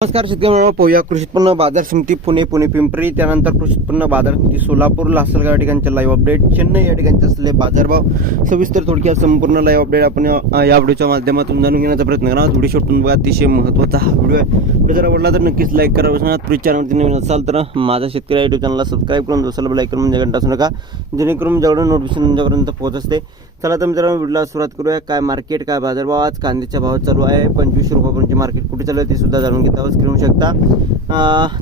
नमस्कार शेतकरी मित्रांनो, पाहूया कृषी उत्पन्न बाजार समिती पुणे पुणे पिंपरी. त्यानंतर कृषी उत्पन्न बाजार समिती सोलापूर लासलगाव या ठिकाणचे लाईव्ह अपडेट चेन्नई या ठिकाणचे असलेले बाजारभाव सविस्तर थोडक्यात संपूर्ण लाईव्ह अपडेट आपण या व्हिडिओच्या माध्यमातून जाणून घेण्याचा प्रयत्न करा व्हिडिओ शोटून बघा अतिशय महत्त्वाचा हा व्हिडिओ आहे. व्हिडिओ जर आवडला तर नक्कीच लाईक करा. बसणार प्लीज चॅनलवरती नवीन असाल तर माझा शेतकरी युट्यूब चॅनलला सबस्क्राईब करून दुसऱ्याला लाईक करून म्हणजे घंटा असू नका. जेणेकरून ज्याकडून नोटिफिकेशन तुमच्यापर्यंत पोहोच असते चला तर मित्रांनो व्हिडिओला सुरुवात करूया. काय मार्केट काय बाजारभाव आज कांद्याचा भाव चालू आहे. पंचवीसशे रुपयापर्यंतचे मार्केट कुठे चालू आहे ते सुद्धा जाणून घेता. घेऊ शकता.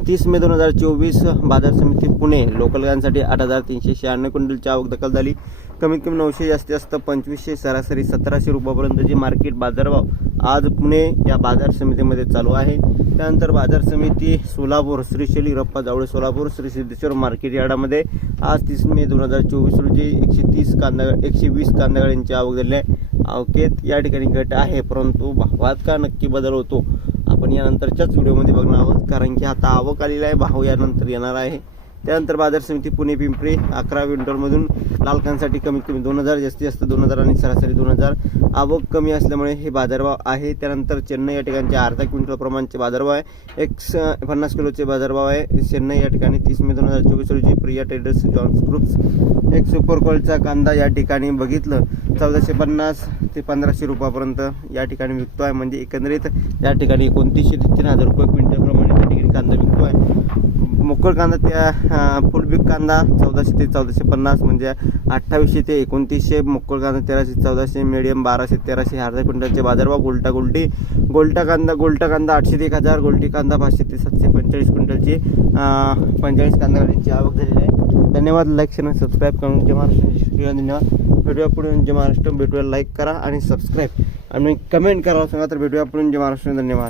तीस मे दोन हजार चोवीस बाजार समिती पुणे. लोकल गांसाठी आठ हजार तीनशे शहाण्णव क्विंटलची आवक दखल झाली. कमीत कमी नऊशे जास्तीत जास्त पंचवीसशे सरासरी सतराशे रुपयापर्यंतची मार्केट बाजारभाव आज पुणे या बाजार समितीमध्ये चालू आहे. त्यानंतर बाजार समिती सोलापूर श्रीशैली रप्पा जावळे सोलापूर श्री सिद्धेश्वर मार्केट यार्डामध्ये आज तीस मे दोन हजार चोवीस रोजी एकशे तीस कांदा एकशे वीस कांदा आवक झाली आहे. आवकेत या ठिकाणी घट आहे परंतु भावात का नक्की बदल होतो? आपण यानंतरच्याच व्हिडिओमध्ये बघणार आहोत कारण की आता आवक आलेला आहे भाव यानंतर येणार आहे. त्यानंतर बाजार समिती पुणे पिंपरी अकरा क्विंटलमधून लालकांसाठी कमीत कमी दोन हजार जास्तीत जास्त दोन हजार आणि सरासरी दोन हजार. आवक कमी असल्यामुळे हे बाजारभाव आहे. त्यानंतर चेन्नई या ठिकाणचे अर्धा क्विंटल प्रमाणचे बाजारभाव आहे. एक स पन्नास किलोचे बाजारभाव आहे. चेन्नई या ठिकाणी तीस मे दोन हजार चोवीस रोजी प्रिया ट्रेडर्स जॉन्स ग्रुप्स एक सुपर कॉलचा कांदा या ठिकाणी बघितलं. चौदाशे पन्नास ते पंधराशे रुपयापर्यंत या ठिकाणी विकतो आहे. म्हणजे एकंदरीत या ठिकाणी एकोणतीसशे ते तीन हजार रुपये क्विंटलप्रमाणे त्या कांदा विकतो आहे मोकळ कांदा त्या फुल बिग कांदा चौदाशे ते चौदाशे पन्नास म्हणजे अठ्ठावीसशे ते एकोणतीसशे मोकळ कांदा तेराशे चौदाशे मिडियम बाराशे तेराशे अर्धा क्विंटलचे बाजारभाव गोल्टा गोल्टी. गोल्टा कांदा गोल्टा कांदा आठशे ते एक हजार गोल्टी कांदा पाचशे ते सातशे पंचेचाळीस क्विंटलची पंचेचाळीस कांदा गाड्यांची आवक झालेली आहे. धन्यवाद लाईक शेअर आणि सबस्क्राईब करून जय महाराष्ट्र. धन्यवाद. व्हिडिओ पुढे. जे महाराष्ट्र. भेटूया लाईक करा आणि सबस्क्राईब आणि कमेंट करा सांगा तर भेटूया पुढे. जे महाराष्ट्र. धन्यवाद.